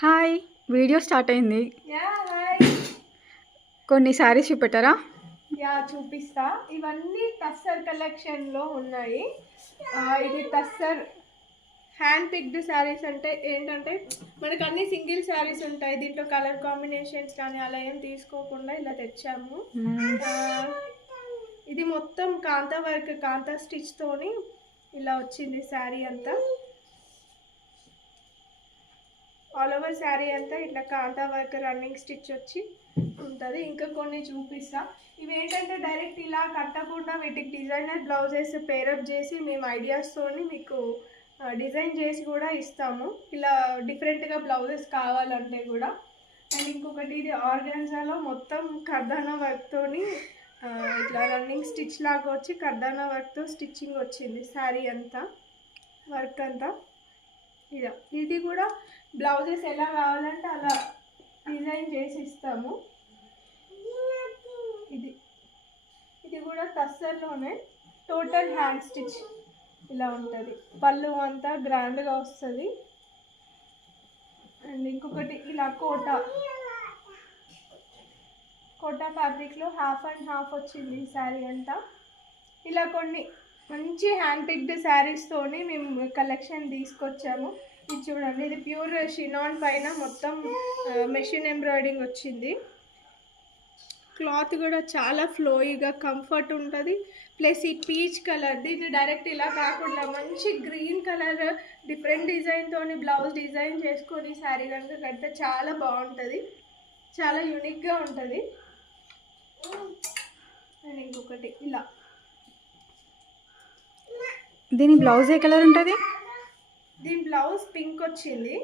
Hi, video start అయింది. Hi. కొన్ని శారీస్ చూపెట్టారా? చూపిస్తా. ఇవన్నీ టస్సర్ కలెక్షన్లో ఉన్నాయి. ఇది టస్సర్ హ్యాండ్ పిక్డ్ శారీస్. అంటే ఏంటంటే మనకు అన్ని సింగిల్ శారీస్ ఉంటాయి, దీంట్లో కలర్ కాంబినేషన్స్ కానీ అలా ఏం తీసుకోకుండా ఇలా తెచ్చాము. ఇది మొత్తం కాంతా వర్క్, కాంతా స్టిచ్తోని ఇలా వచ్చింది శారీ అంతా. ఆల్ ఓవర్ శారీ అంతా ఇట్లా కాంతా వర్క్ రన్నింగ్ స్టిచ్ వచ్చి ఉంటుంది. ఇంకా కొన్ని చూపిస్తా. ఇవి ఏంటంటే డైరెక్ట్ ఇలా కట్టకుండా వీటికి డిజైనర్ బ్లౌజెస్ పేరప్ చేసి మేము ఐడియాస్తోని మీకు డిజైన్ చేసి కూడా ఇస్తాము, ఇలా డిఫరెంట్గా బ్లౌజెస్ కావాలంటే కూడా. అండ్ ఇంకొకటి ఇది ఆర్గాన్జాలో మొత్తం కర్దానా వర్క్తోని ఇట్లా రన్నింగ్ స్టిచ్ లాగా వచ్చి కర్దానా వర్క్తో స్టిచ్చింగ్ వచ్చింది శారీ అంతా, వర్క్ అంతా. ఇది కూడా బ్లౌజెస్ ఎలా కావాలంటే అలా డిజైన్ చేసి ఇస్తాము. ఇది కూడా టస్సర్లోనే టోటల్ హ్యాండ్ స్టిచ్ ఇలా ఉంటుంది. పళ్ళు అంతా గ్రాండ్గా వస్తుంది. అండ్ ఇంకొకటి ఇలా కోటా ఫ్యాబ్రిక్లో హాఫ్ అండ్ హాఫ్ వచ్చింది శారీ అంతా. ఇలా కొన్ని మంచి హ్యాండ్ పిక్డ్ శారీస్తోని మేము కలెక్షన్ తీసుకొచ్చాము. ఇది చూడండి, ఇది ప్యూర్ షినాన్ పైన మొత్తం మెషిన్ ఎంబ్రాయిడింగ్ వచ్చింది. క్లాత్ కూడా చాలా ఫ్లోయిగా కంఫర్ట్ ఉంటుంది. ప్లస్ ఈ పీచ్ కలర్, దీన్ని డైరెక్ట్ ఇలా కాకుండా మంచి గ్రీన్ కలర్ డిఫరెంట్ డిజైన్తో బ్లౌజ్ డిజైన్ చేసుకొని శారీ కనుక కడితే చాలా బాగుంటుంది, చాలా యూనిక్గా ఉంటుంది. అండ్ ఇంకొకటి ఇలా, దీని బ్లౌజ్ ఏ కలర్ ఉంటుంది? దీని బ్లౌజ్ పింక్ వచ్చింది.